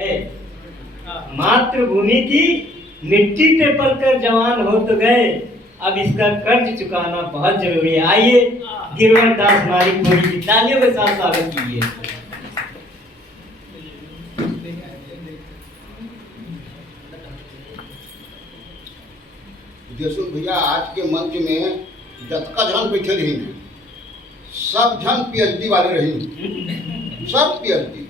है। मातृभूमि की मिट्टी पे पलकर जवान हो तो गए, अब इसका कर्ज चुकाना बहुत जरूरी है। आइए गिरवर दास मालिक पूरी की तालियों के साथ स्वागत कीजिए। जसुन भैया आज के मंच में जतका जन बैठे रही, सब जन पीएचडी वाले रही, सब पीएचडी।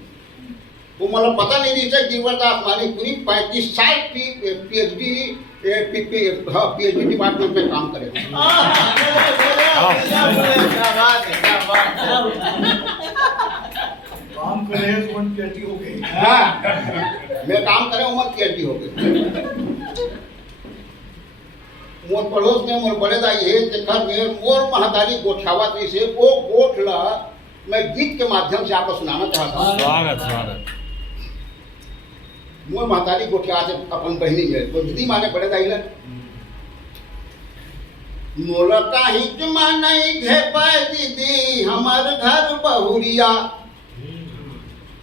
वो मतलब पता नहीं रही से गिरवर दास मालिक पूरी 35 साल पीएचडी डिपार्टमेंट में काम करे। काम करे उम्र पीएचडी हो गई। हाँ, मैं काम करे उम्र पीएचडी हो गई। मोर पड़ोस में मोर बड़े दाई है जेकर में मोर महतारी गोठावत से वो गोठला मैं गीत के माध्यम से आपको सुनाना चाहता हूँ। स्वागत। मोर महतारी गोठिया से अपन बहनी में तो दीदी माने बड़े दाई ला मोला काही जुमा नहीं घे पाए दीदी हमार घर बहुरिया,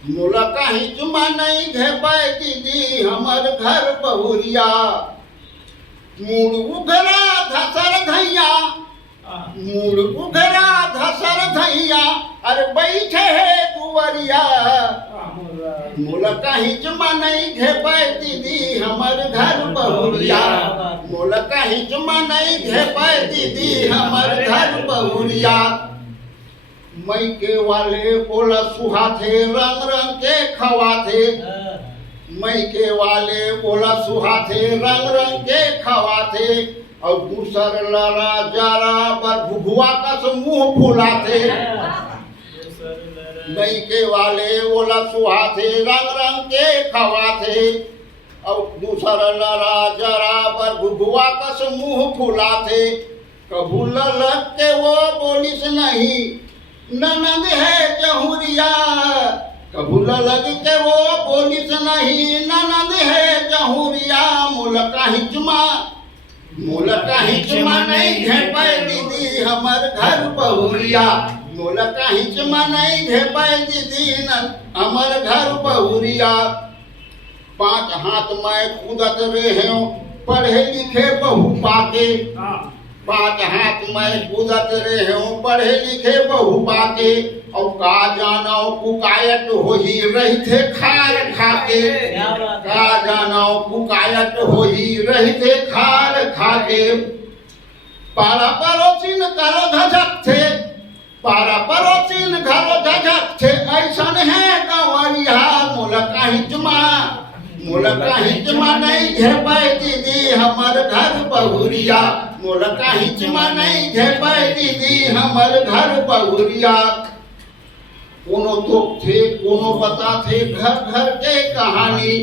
मोला काही जुमा नहीं घे पाए दीदी हमार घर बहुरिया। मूड उघरा धसर धैया, मूड उघरा धसर धैया, अरे बैठे है दुवरिया। मोला काही जुमा नहीं घे पाए दीदी हमर घर बहुरिया, मोला काही जुमा नहीं घे पाए दीदी हमर घर बहुरिया। मई के वाले बोला सुहाथे रंग रंग के खवाथे, मई के वाले बोला सुहाथे रंग रंग के खवाथे। और दूसर लड़ा जरा पर भुगुआ का मुंह फुलाथे, मई के वाले बोला सुहाथे रंग रंग के खवाथे। और दूसर लड़ा जरा पर भुगुआ का मुंह फुलाथे। कबू ललक के वो बोलिस नहीं ननद है जहुरिया, कबू ललक के वो बोलिस नहीं ननद है जहुरिया। मुलका हिचमा, मुलका हिचमा नहीं घे पाए दीदी हमर घर बहुरिया, मुलका हिचमा नहीं घे पाए दीदी हमर घर बहुरिया। 5 हाथ में कूदत रहे पढ़े लिखे बहु पाके, 5 हाथ में कूदत रहे पढ़े लिखे बहु पाके। और का जानो पुकायत होही रही थे खार खाके, का जानो पुकायत होही रही थे खार खाके। पारा पड़ोसिन करो झझक थे, पारा पड़ोसिन घरो झझक थे, ऐसन है गंवरिया। मुलका हिचमा, मुलका हिचमा नहीं घे पाए दीदी हमर घर बहुरिया, मुलका हिचमा नहीं घे पाए दीदी हमर घर बहुरिया। कोनो दुख थे कोनो बता थे घर घर के कहानी,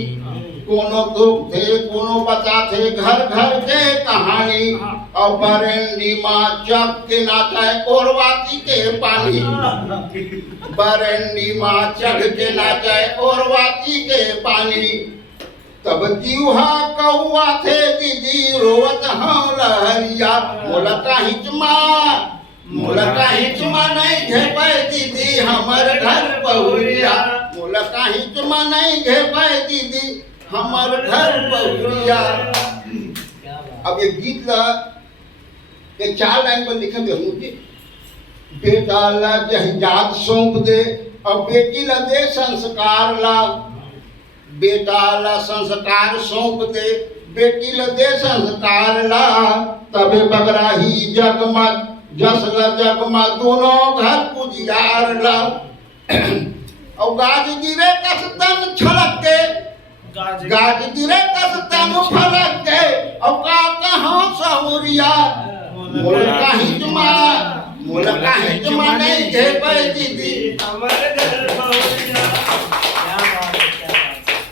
कोनो दुख थे कोनो बता थे घर घर के कहानी। और बरेंडी माँ चक के नाचे ओरवाती के पानी, बरेंडी माँ चढ़ के नाचे ओरवाती के पानी। तब जीवा कौआ थे दीदी रोवत हाँ लहरिया। मुलका हिचमा, मुलका हिचमा नहीं घे पाए दीदी हमर घर बहुरिया, मुलका हिचमा नहीं घे पाए दीदी हमर घर बहुरिया। अब ये गीत ला ये 4 लाइन पर लिखे थे मुझे। बेटा ला जहिजात सौंप दे और बेटी ला दे संस्कार ला, बेटा ला संस्कार सौंप दे बेटी ला दे संस्कार ला। तबे बगराही जगमग जसला जगमा दोनों घर पुजियार ला। और गाज गिरे कसतन छलक के, गाज गिरे कसतन फलक के। और का कहाँ सहुरिया, मुलका हिचमा, मुलका हिचमा नहीं घे पाए दीदी हमर